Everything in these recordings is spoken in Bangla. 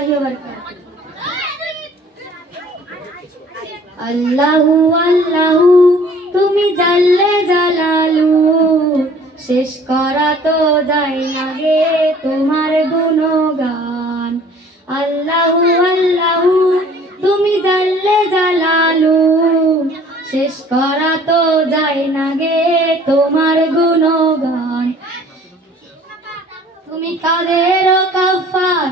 রাহমাতুল্লাহি ওয়া বারাকাতুহু। আল্লাহু আল্লাহু তুমি জাল্লে জালালু, শেষ করা তো যায় না গে তোমার গুণগান। আল্লাহু আল্লাহু তুমি জাল্লে জালালু, শেষ করা তো যায় না গে তোমার গুণগান। তুমি কাদের কাফার,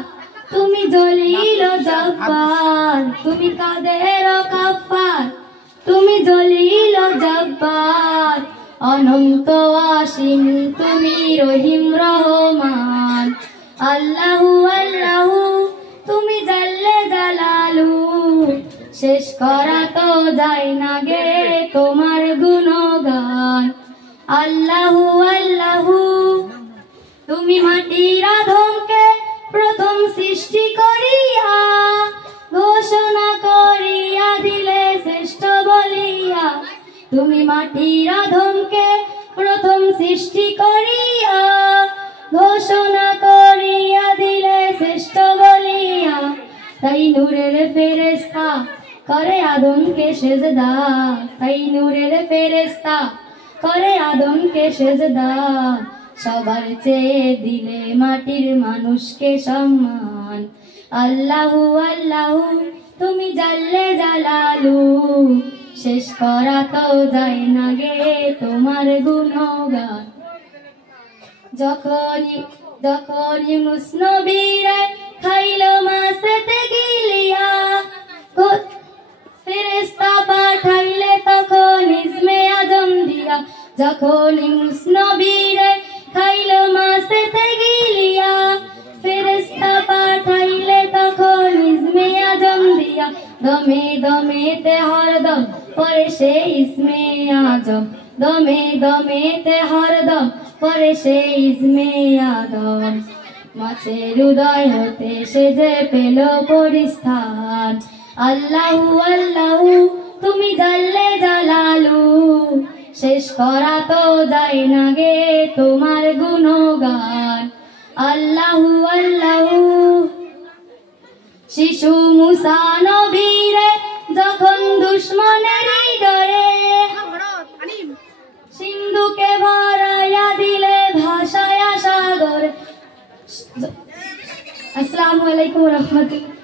তুমি জলিল জব্বার, তুমি কাদের কাফার, তুমি জলিল জব্বার, অনন্ত অসীম তুমি রহিম রহমান। আল্লাহু আল্লাহু তুমি জাল্লে জালালু, শেষ করা তো যায় না গে তোমার গুণগান। আল্লাহু আল্লাহু তুমি মাটির আধমকে প্রথম সৃষ্টি করিয়া, ঘোষণা করিয়া দিলে শ্রেষ্ঠ বলিয়া। তুমি মাটির আধমকে প্রথম সৃষ্টি করিয়া, ঘোষণা করিয়া দিলে শ্রেষ্ঠ বলিয়া। তাই নূরের ফেরেশতা করে আদমকে সেজদা, তাই নূরের ফেরেশতা করে আদমকে সেজদা। সবার চেয়ে দিলে মাটির মানুষকে সম্মান। আল্লাহু আল্লাহু তুমি জাল্লে জালালু, শেষ করা তো যায় না গে তোমার গুণগান। যখন ইউনুস নবীরে খাইলো মাছেতে গিলিয়া, ফেরেশতা পাঠাইলে তখন ইসমে আজম দিয়া। যখন ইউনুস নবীরে খাইলো মাছেতে গিলিয়া, ফেরেশতা পাঠাইলে তখন ইসমে আজম দিয়া। দমে দমেতে হরদম পরে সে ইসমে আজম, দমে দমেতে হরদম পরে সে ইসমে আদম। মাছের হৃদয় হতে সে যে পেল পরিস্থান। আল্লাহু আল্লাহু তুমি জাল্লে জালালু, শেষ করা তো যায় না গে তোমার গুণগান। আল্লাহু আল্লাহু শিশু মুসা নবীরে যখন দুশ্মনের ডরে, সিন্ধুকে ভরাইয়া দিলে ভাষায়া সাগর। আসসালামু আলাইকুম ওয়া রাহমাতুল্লাহ।